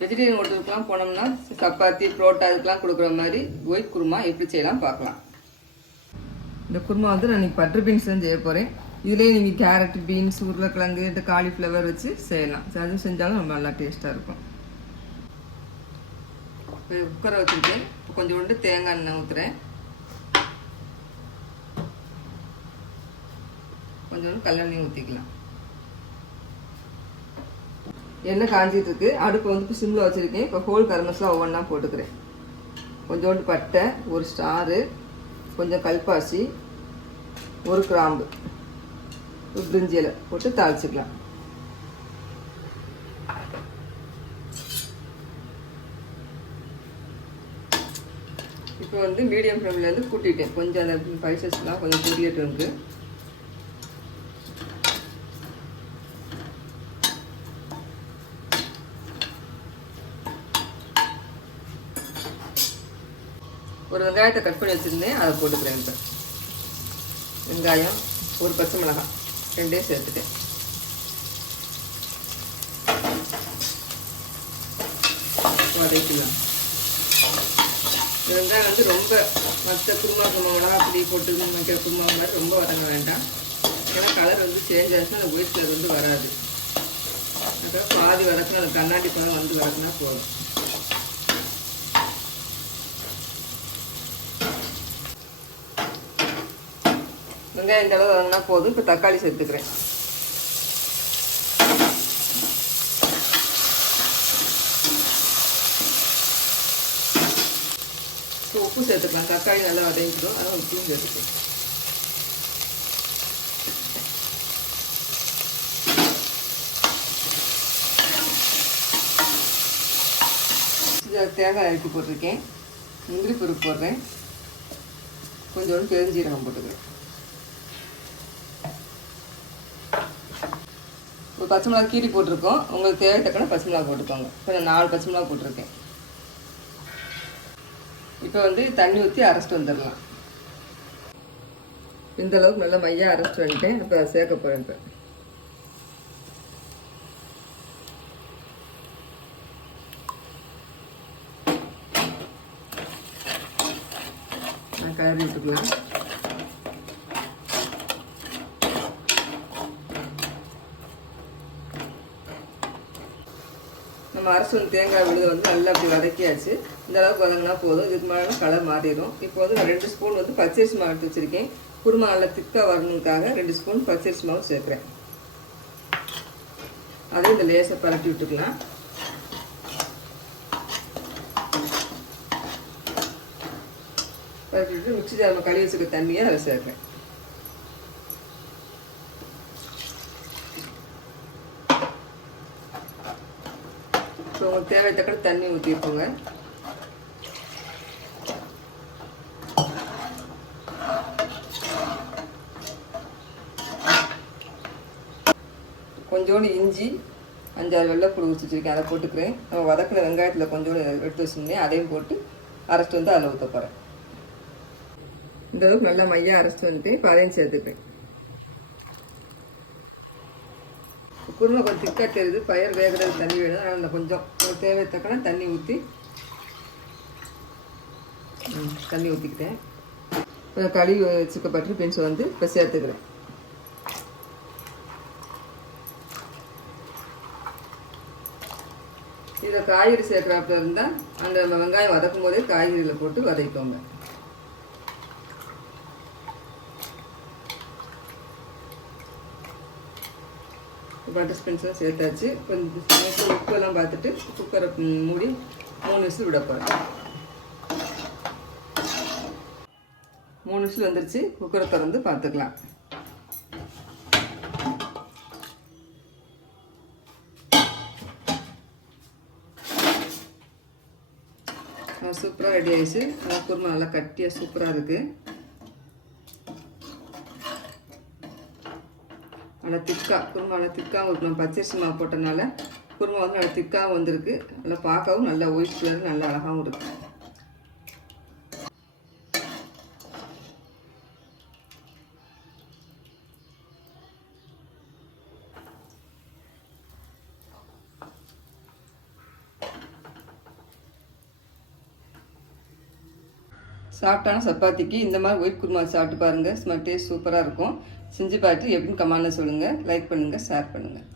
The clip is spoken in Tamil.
வெஜிடேரியன் ஹோட்டலுக்குலாம் போனோம்னா சப்பாத்தி புரோட்டா இதுக்கெலாம் கொடுக்குற மாதிரி ஒயிட் குருமா எப்படி செய்யலாம் பார்க்கலாம். இந்த குருமா வந்து நான் இன்றைக்கி பட்டர் பீன்ஸ் தான் செய்ய போகிறேன். இதுலேயே நீங்கள் கேரட், பீன்ஸ், உருளைக்கிழங்கு, இந்த காலிஃப்ளவர் வச்சு செய்யலாம். அது செஞ்சாலும் ரொம்ப நல்லா டேஸ்ட்டாக இருக்கும். குக்கரை வச்சுருக்கேன். கொஞ்சோண்டு தேங்காய் எண்ணெய் ஊற்றுறேன். கொஞ்சோண்டு கல்லெண்ணெய் ஊற்றிக்கலாம். எண்ணெய் காஞ்சிட்டு இருக்கு. அடுப்பு வந்து சிம்மில் வச்சுருக்கேன். இப்போ ஹோல் கரம் மசாலா ஒவ்வொன்றா போட்டுக்கிறேன். கொஞ்சோண்டு பட்டை, ஒரு ஸ்டாரு, கொஞ்சம் கல்பாசி, ஒரு கிராம்பு, ஒரு பிரிஞ்சி இலை போட்டு தாளிச்சிக்கலாம். இப்போ வந்து மீடியம் ஃப்ளேம்லேருந்து கூட்டிட்டேன். கொஞ்சம் அந்த ஸ்பைசஸ்லாம் கொஞ்சம் கூட்டிகிட்டு இருக்கு. ஒரு வெங்காயத்தை கட் பண்ணி வச்சுருந்தேன், அதை போட்டுக்கிறேன். இப்போ வெங்காயம், ஒரு பச்சை மிளகாய் ரெண்டையும் சேர்த்துட்டேன். வதக்கலாம். வெங்காயம் வந்து ரொம்ப மற்ற குருமா மிளகா அப்படி போட்டு வைக்கிற குருமா மாதிரி ரொம்ப வதங்க வேண்டாம். ஏன்னா கலர் வந்து சேஞ்ச் ஆச்சுன்னா அந்த ஒயிட் கலர் வந்து வராது. அப்புறம் பாதி வதக்கணும், அந்த கண்ணாடி பழம் வந்து வதக்கினா போதும். வெங்காயம் இந்த அளவு வதங்கினா போதும். இப்போ தக்காளி சேர்த்துக்கிறேன். இப்போ உப்பு சேர்த்துக்கலாம். தக்காளி நல்லா வதங்கிடும், அதனால் உப்பும் சேர்த்துக்கலாம். தேங்காய் அரைச்சி போட்டிருக்கேன். முந்திரி பருப்பு போடுறேன். கொஞ்சோண்டு பெருஞ்சீரகம் போட்டுக்கிறேன். ஒரு பச்சை மிளகா கீரி போட்டிருக்கோம். உங்களுக்கு தேவை தக்கன பச்சை மிளகா போட்டுக்கோங்க. இப்போ நான் 4 பச்சை மிளகா போட்டிருக்கேன். இப்போ வந்து தண்ணி ஊற்றி அரைச்சிட்டு வந்துடலாம். இந்த அளவுக்கு நல்லா மையாக அரைச்சிட்டு வந்துட்டேன். இப்போ சேர்க்க போகிறேன். இப்போ நான் கலரி விட்டுக்கலாம். நம்ம அரைச்சி வந்து தேங்காய் விழுது வந்து நல்லா அப்படி வதக்கியாச்சு. இந்த அளவுக்கு வதங்கினா போதும். இதுக்கு மேலே கலர் மாறிடும். இப்போ வந்து நான் 2 ஸ்பூன் வந்து பச்சரிசி மாவு எடுத்து வச்சுருக்கேன். குருமா நல்லா திக்காக வரணுக்காக 2 ஸ்பூன் பச்சரிசி மாவு சேர்க்குறேன். அதையும் இந்த லேசாக பரட்டி விட்டுக்கலாம். பரட்டி விட்டு மிக்ஸி ஜாரில் கழுவி வச்சுக்க தண்ணியை அதை சேர்க்குறேன். இப்போ உங்களுக்கு தேவை தக்கன தண்ணி ஊற்றிருக்கோங்க. கொஞ்சோண்டு இஞ்சி, 5-6 வெள்ளைப்பூடு உரிச்சு வச்சுருக்கேன், அதை போட்டுக்கிறேன். நம்ம வதக்கின வெங்காயத்தில் கொஞ்சோண்டு எடுத்து வச்சுருந்தேன், அதையும் போட்டு அரைச்சிட்டு வந்து அதில் ஊற்ற போகிறேன். இந்த அளவுக்கு நல்லா மையாக அரைச்சிட்டு வந்துட்டு இப்போ அதையும் சேர்த்துக்கிறேன். குருமா கொஞ்சம் திக்காக தெரியுது. பயிர் வேகிறது தண்ணி வேணும். அதனால் அந்த கொஞ்சம் தேவை தக்கன தண்ணி ஊற்றி ஊற்றிக்கிட்டேன். இப்போ கழுவி வச்சுக்க பட்டர் பீன்ஸ் வந்து இப்போ சேர்த்துக்கிறேன். இதில் காய்கறி சேர்க்குறாப்புல இருந்தால் அந்த வெங்காயம் வதக்கும் போதே காய்கறியில் போட்டு வதக்கிக்கோங்க. பட்டர் பீன்ஸும் சேர்த்தாச்சு. கொஞ்சம் உப்பெல்லாம் பார்த்துட்டு குக்கரை மூடி 3 விசில் விட போகிறேன். 3 விசில் வந்துருச்சு. குக்கரை திறந்து பார்த்துக்கலாம். சூப்பராக ரெடி ஆயிடுச்சு. குருமா நல்லா கட்டியாக சூப்பராக இருக்குது. நல்லா திக்காக குருமா நல்லா திக்காகவும் இருக்கணும். பச்சரிசி மாவு போட்டனால குருமா வந்து நல்லா திக்காகவும் வந்திருக்கு. நல்லா பார்க்கவும் நல்லா ஒயிட் கலர் நல்லா அழகாகவும் இருக்குது. சாஃப்டான சப்பாத்திக்கு இந்த மாதிரி ஒயிட் குருமா சாப்பிட்டு பாருங்கள். ஸ்மெல் டேஸ்ட் சூப்பராக இருக்கும். செஞ்சு பார்த்துட்டு எப்படின்னு கமெண்ட்ல சொல்லுங்கள். லைக் பண்ணுங்கள், ஷேர் பண்ணுங்கள்.